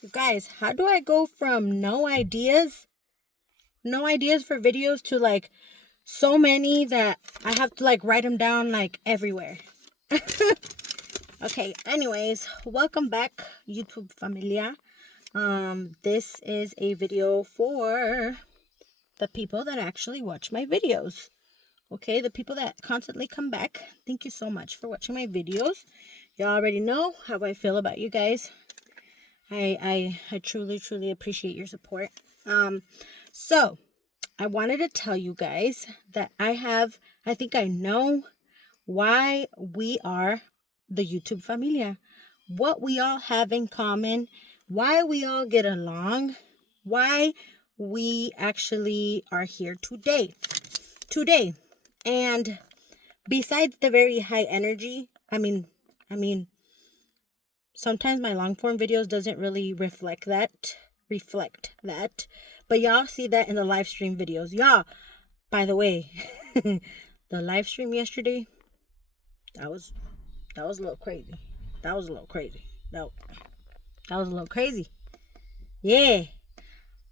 You guys, how do I go from no ideas for videos to like so many that I have to like write them down like everywhere? Okay, anyways, welcome back, YouTube familia. This is a video for the people that actually watch my videos. Okay, the people that constantly come back. Thank you so much for watching my videos. You already know how I feel about you guys. I truly appreciate your support. So I wanted to tell you guys that I think I know why we are the YouTube familia, what we all have in common, why we all get along, why we actually are here today. And besides the very high energy, I mean, sometimes my long form videos doesn't really reflect that. But y'all see that in the live stream videos. Y'all, by the way, the live stream yesterday, that was a little crazy. That was a little crazy. Yeah.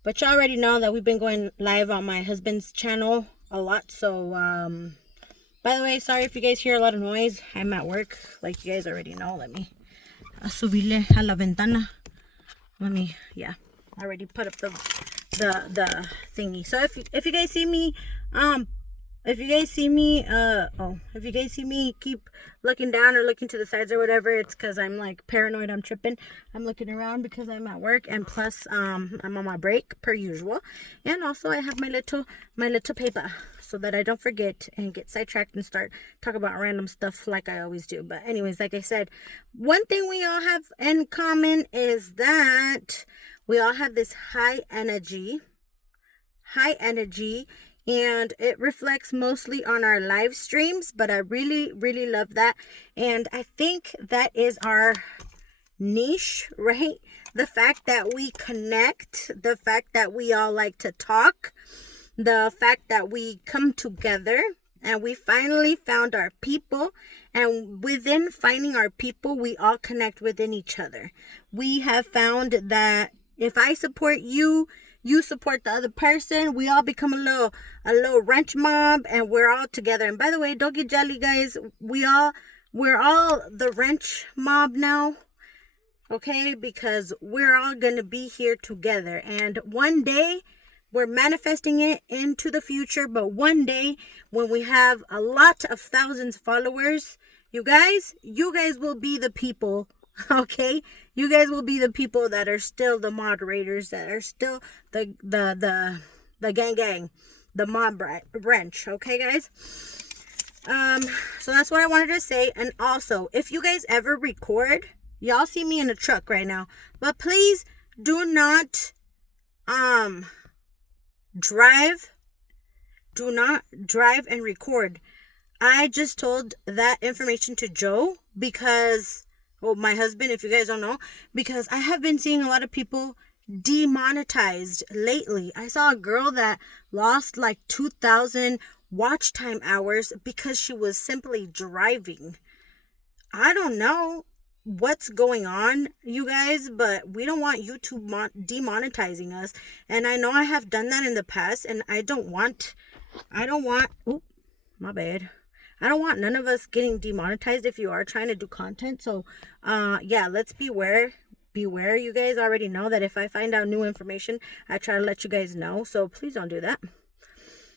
But you already know that we've been going live on my husband's channel a lot. So, by the way, sorry if you guys hear a lot of noise. I'm at work, like you guys already know. Let me subirle a la ventana. Yeah, I already put up the thingy. So if you guys see me, if you guys see me keep looking down or looking to the sides or whatever, it's because I'm like paranoid. I'm tripping. I'm looking around because I'm at work, and plus I'm on my break per usual, and also I have my little paper so that I don't forget and get sidetracked and start talking about random stuff like I always do. But anyways, like I said, one thing we all have in common is that we all have this high energy, and it reflects mostly on our live streams, but I really love that. And I think that is our niche, right? The fact that we connect, the fact that we all like to talk, the fact that we come together and we finally found our people, and within finding our people, we all connect within each other. We have found that if I support you, you support the other person, we all become a little wrench mob, and we're all together. And by the way, don't get jelly, guys. We're all the wrench mob now, okay? Because we're all gonna be here together, and one day we're manifesting it into the future. But one day when we have a lot of thousands of followers, you guys will be the people. Okay, you guys will be the people that are still the moderators, that are still the gang, the mob branch. Okay, guys. So that's what I wanted to say. And also, if you guys ever record, y'all see me in a truck right now, but please do not drive. Do not drive and record. I just told that information to Joe because, my husband, if you guys don't know, because I have been seeing a lot of people demonetized lately. I saw a girl that lost like 2,000 watch time hours because she was simply driving. I don't know what's going on, you guys, but we don't want YouTube demonetizing us. And I know I have done that in the past, and I don't want, my bad. I don't want none of us getting demonetized if you are trying to do content. So, yeah, let's beware. You guys already know that if I find out new information, I try to let you guys know. So please don't do that.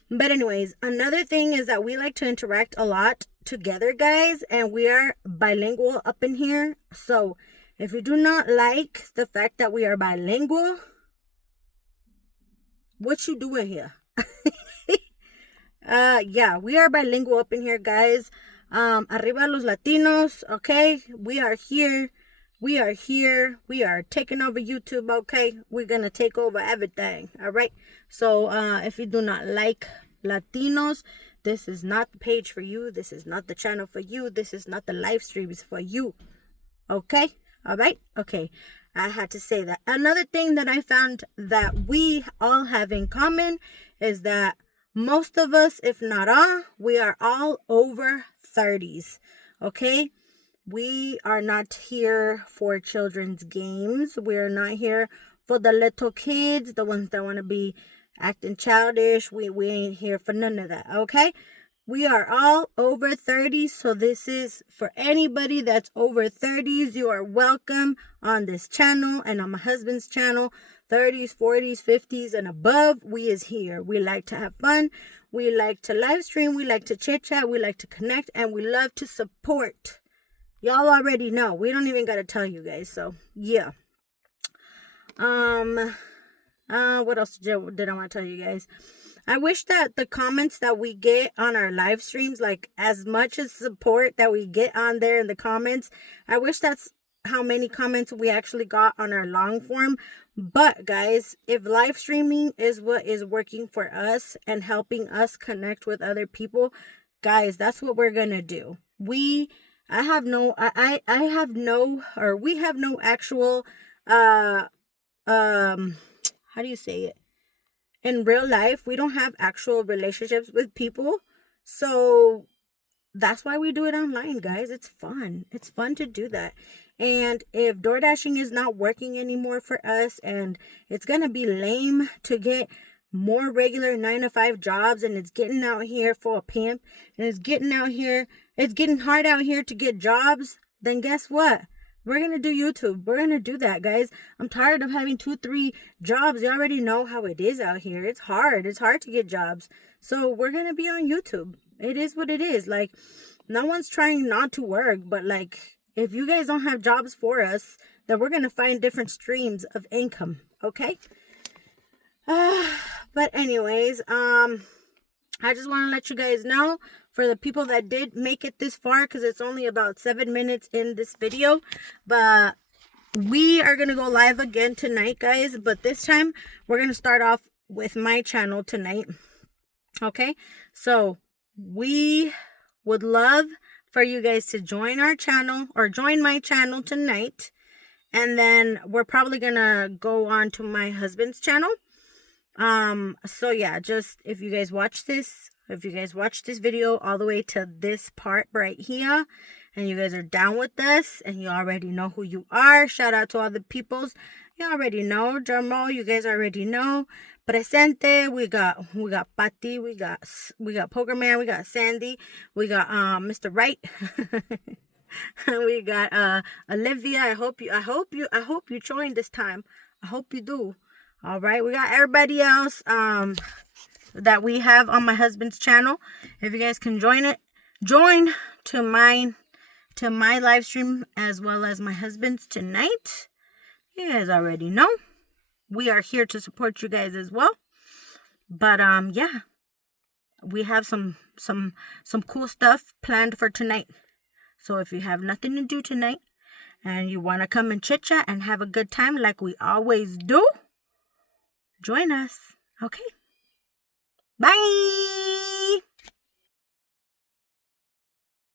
But anyways, another thing is that we like to interact a lot together, guys, and we are bilingual up in here. So if you do not like the fact that we are bilingual, what you doing here? Yeah, we are bilingual up in here, guys. Arriba los Latinos, okay? We are here. We are taking over YouTube, okay? We're gonna take over everything, all right? So, if you do not like Latinos, this is not the page for you. This is not the channel for you. This is not the live streams for you, okay? All right? Okay, I had to say that. Another thing that I found that we all have in common is that most of us, if not all, we are all over 30s, okay? We are not here for children's games. We're not here for the little kids, the ones that want to be acting childish. We ain't here for none of that, okay? We are all over 30s, so this is for anybody that's over 30s. You are welcome on this channel and on my husband's channel. 30s, 40s, 50s, and above, we is here. We like to have fun. We like to live stream. We like to chit chat. We like to connect, and we love to support. Y'all already know. We don't even got to tell you guys. So, yeah. What else did I want to tell you guys? I wish that the comments that we get on our live streams, like as much as support that we get on there in the comments, I wish that's how many comments we actually got on our long form. But guys, if live streaming is what is working for us and helping us connect with other people, guys, that's what we're gonna do. We have no actual how do you say it? In real life, we don't have actual relationships with people. So that's why we do it online, guys. It's fun. It's fun to do that. And if DoorDashing is not working anymore for us, and it's going to be lame to get more regular 9-to-5 jobs, and it's getting out here for a pimp, and it's getting hard out here to get jobs, then guess what? We're going to do YouTube. We're going to do that, guys. I'm tired of having 2-3 jobs. You already know how it is out here. It's hard. It's hard to get jobs. So we're going to be on YouTube. It is what it is. Like, no one's trying not to work. But, like, if you guys don't have jobs for us, then we're going to find different streams of income. Okay? But anyways, I just want to let you guys know, for the people that did make it this far, because it's only about 7 minutes in this video, but we are going to go live again tonight, guys. But this time, we're going to start off with my channel tonight. Okay? So, we would love for you guys to join our channel, or join my channel tonight. And then we're probably going to go on to my husband's channel. So yeah, just if you guys watch this video all the way to this part right here, and you guys are down with us, and you already know who you are, shout out to all the peoples. You already know, Jamal, you guys already know. Presente, we got Patty, we got Poker Man, we got Sandy, we got Mr. Wright. We got Olivia. I hope you join this time. I hope you do. All right, we got everybody else that we have on my husband's channel. If you guys can join to my live stream as well as my husband's tonight. You guys already know. We are here to support you guys as well. But yeah, we have some cool stuff planned for tonight. So if you have nothing to do tonight and you want to come and chit chat and have a good time like we always do, join us. Okay? Bye!